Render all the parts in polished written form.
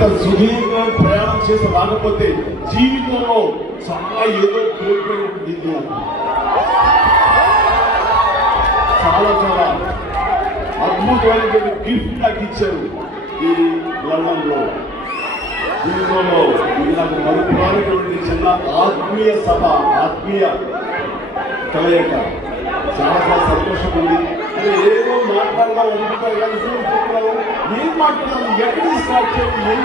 ఇంత సుదీర్ఘ ప్రయాణం చేసి రాకపోతే జీవితంలో చాలా ఏదో కోల్పోయినట్టు చాలా చాలా అద్భుతమైనటువంటి గిఫ్ట్ నాకు ఇచ్చారు ఈ లండన్ లో. జీవితంలో ఇది నాకు మరుపురానటువంటి చిన్న ఆత్మీయ సభ, ఆత్మీయ కలయిక. చాలా చాలా సంతోషం ఉంది. అంటే ఏదో మాట్లాడడం అనుకుంటారు కానీ చెప్తున్నారు, ఏం మాట్లాడాలి, ఎక్కడి స్టార్ట్ చేయాలి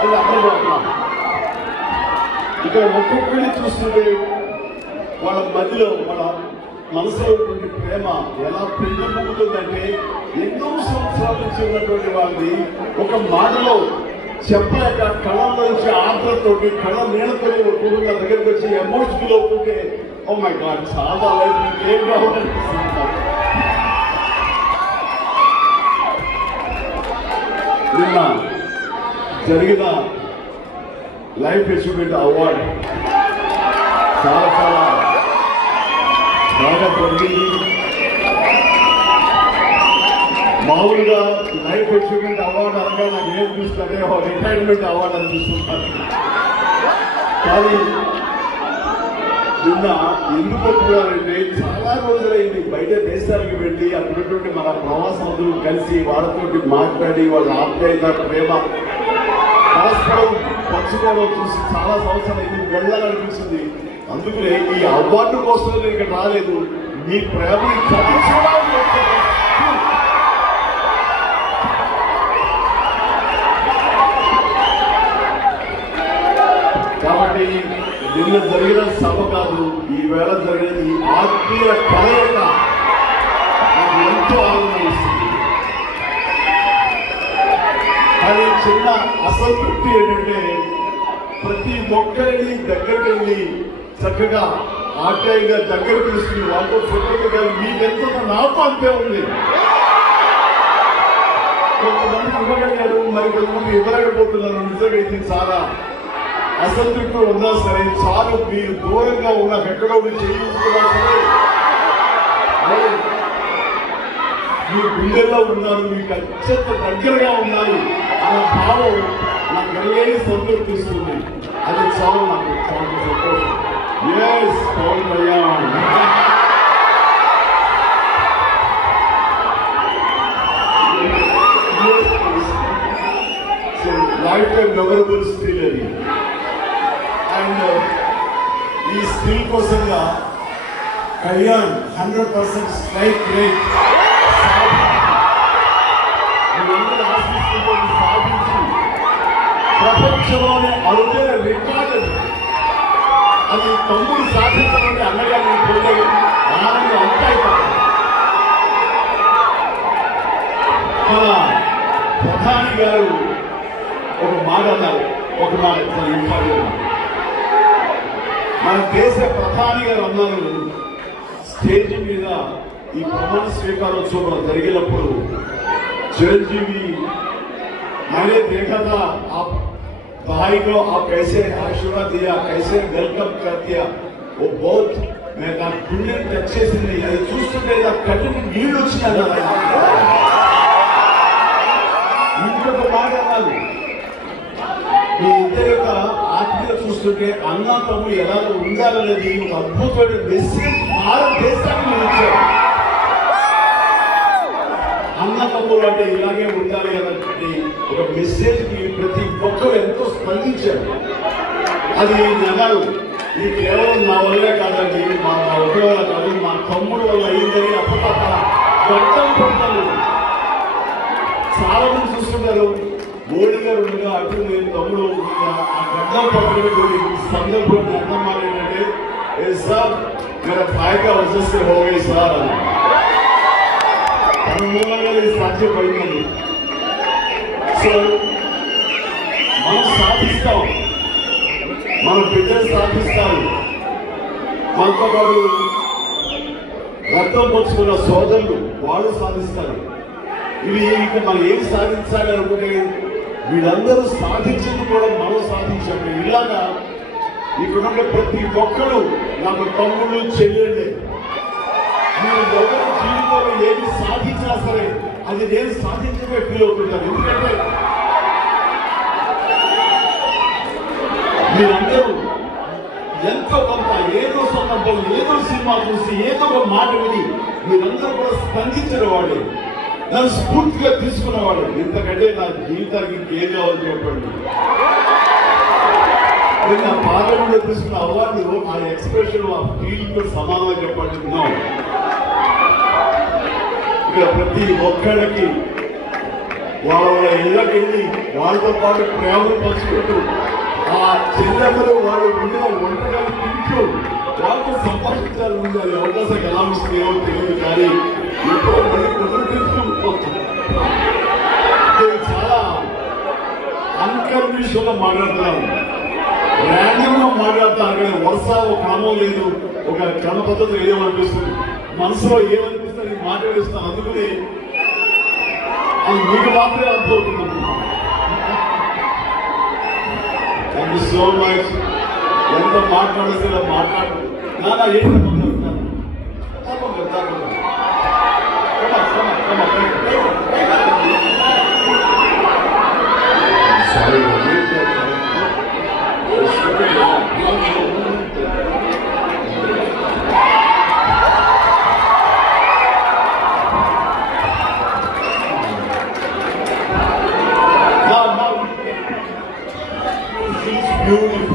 అది అర్థం పడుతున్నాను. ఇక్కడ ఒక్కొక్కరిని చూస్తుంటే వాళ్ళ మధ్యలో వాళ్ళ మనసులో ఉన్నటువంటి ప్రేమ ఎలా పెళ్ళిపోతుందంటే ఎన్నో సంవత్సరాల నుంచి ఉన్నటువంటి వాళ్ళని ఒక మాటలో చెప్పలేక కళ్ళలోంచి ఆత్మతోటి కళ్ళ నీళ్ళతో ఒక్కొక్క దగ్గరికి వచ్చి ఎమోషనల్ అవుతుంటే ఓ మై గాడ్ చాలా లైఫ్ ఏం కావాలనిపిస్తుంది. నిన్న జరిగిన లైఫ్ అచీవ్మెంట్ అవార్డు చాలా చాలా బాగా జరిగింది. మామూలుగా లైఫ్ అచీవ్మెంట్ అవార్డు అనగా నాకు ఏమనిపిస్తుంటే రిటైర్మెంట్ అవార్డు అనిపిస్తున్నారు. కానీ నిన్న ఎందుకు ఒప్పుకున్నారంటే చాలా రోజులైంది బయట దేశాలకు వెళ్ళి అక్కడటువంటి మన ప్రవాసాదులు కలిసి వాళ్ళతోటి మాట్లాడి వాళ్ళ ఆప్యాయత ప్రేమ పరస్పరం పంచుకోవడం చూసి చాలా సంవత్సరాలు వెళ్ళాలనిపిస్తుంది. అందుకనే ఈ అవార్డు కోసం నేను ఇక్కడ రాలేదు, మీ ప్రేమని చదివించడానికి. కాబట్టి నిన్న జరిగిన సభ కాదు, ఈ వేళ జరిగిన ఈ ఆత్మీయ కలయిక నాకు ఎంతో ఆనందం ఇస్తుంది. కానీ చిన్న అసంతృప్తి ఏంటంటే ప్రతి ఒక్కరిని దగ్గరికి వెళ్ళి చక్కగా ఆప్యాయంగా దగ్గర తీసుకుని వాళ్ళతో ఫోటోలు కానీ మీకెంతో నాకు అంతే ఉంది. కొంతమంది ఇవ్వగలిగారు, మరి కొంతమంది ఇవ్వలేకపోతున్నారు. నిజంగా ఇది చాలా అసంతృప్తి ఉన్నా సరే చాలు, మీరు దూరంగా ఉన్న ఎక్కడో చేయించుకున్నా సరే మీ గుండెల్లో ఉన్నారు, మీకు అత్యంత దగ్గరగా ఉన్నారు అన్న భావం నాకు కలిగేది సంతృప్తిస్తుంది. అది చాలు, నాకు చాలా సంతోషం. Yes Pawan Kalyan life time memorable still అది. అండ్ ఈ స్టిల్ కోసంగా కళ్యాణ్ 100% స్ట్రైక్ రేట్ సాధించి ప్రపంచంలోనే అరుదైన రికార్డు అది తమ్ముడు సాధించాలని అన్నగా నేను పోలేదు. ఆనందం అంతా మన ప్రధాని గారు ఒక మాట అన్నారు, ఒక మాట మన దేశ ప్రధాని గారు అన్నారు స్టేజ్ మీద ఈ ప్రమాణ స్వీకారోత్సవం జరిగినప్పుడు, चिरंजीवी मैंने देखा था आप भाई को आप कैसे आशीर्वाद दिया, कैसे वेलकम कर दिया, वो बहुत मैं गुंडे अच्छे से नहीं है చూస్తుంటే కఠిన నీళ్ళు వచ్చినా ఇంకొక మాట అన్నారు, మీ ఇద్దరి యొక్క ఆత్మీయత చూస్తుంటే అన్న తమ్ముడు ఎలా ఉండాలనేది ఒక అద్భుతమైన మెసేజ్ భారతదేశానికి మీరు ఇచ్చారు. అన్న తమ్ముడు అంటే ఇలాగే ఉండాలి అన్నటువంటి ఒక మెసేజ్ కి ప్రతి ఒక్కరు ఎంతో స్పందించారు. అది నగలు ఇది కేవలం నా వల్లే కాదండి, మా ఒకరి వల్ల కాదు, మా తమ్ముడు వల్ల అయిందని అప్పటికప్పుడు గట్టం పడతాను. చాలా మంది చూస్తుంటారు మోడీ గారు ఉండగా అటు నేను తమ్ముడు ఆ గడ్డం పట్టుకునే సందర్భం అర్థం ఏంటంటే సార్ मेरा भाई का वजह से हो गई సార్ అని మూలంగా సాధ్యపడింది. సో మనం సాధిస్తాం, మన బిడ్డలు సాధిస్తారు, మనతో పాటు రక్తం పంచుకున్న సోదరులు వాళ్ళు సాధిస్తారు. ఇవి మనం ఏం సాధించాలి అనుకుంటే వీళ్ళందరూ సాధించింది కూడా మనం సాధించాలి. ఇలాగా ఇక్కడుండే ప్రతి ఒక్కరు నాకు తమ్ముళ్ళు చెల్లెళ్ళే. మీరు ఎవరి జీవితంలో ఏది సాధించినా సరే అది నేను సాధించమే ఫీల్ అవుతుంటాను. ఎందుకంటే మీరందరూ ఎంతో కొంత ఏదో సందర్భం ఏదో సినిమా చూసి ఏదో ఒక మాట విని మీరందరూ కూడా స్పందించిన వాడే, నన్ను స్ఫూర్తిగా తీసుకున్నవాడు. ఇంతకంటే నా జీవితానికి ఇంకేం కావాలని చెప్పండి. నా పార్లమెంట్లో తీసుకున్న అవార్డు ఆ ఎక్స్ప్రెషన్ ఆ ఫీల్డ్ సమాధానం చెప్పండి. ఇక్కడ ప్రతి ఒక్కడికి వాళ్ళ ఇళ్ళకి వెళ్ళి వాళ్ళతో పాటు ప్రేమలు పంచుకుంటూ ఆ చెల్లెమ్మలు వాళ్ళు ఉండిన వంటకాలు తింటూ వాళ్ళతో సంభాషించాలి. ఉండాలి అవకాశం ఎలా వస్తుందో తెలియదు, కానీ ఎప్పుడో మళ్ళీ కుదురుతుంటుంది. చాలా అన్కన్విషన్గా మాట్లాడుతున్నాను, ర్యాండమ్ గా మాట్లాడతాను. కానీ వరుస ఒక క్రమం లేదు, ఒక క్రమ పద్ధతి ఏమనిపిస్తుంది, మనసులో ఏమనిపిస్తుంది మాట్లాడిస్తాను. అందుకని అది మీకు మాత్రమే అర్థమవుతుంది. Thank you so much. ఎంత మాట్లాడేసి మాట్లాడు నానా ఏంటి beautiful.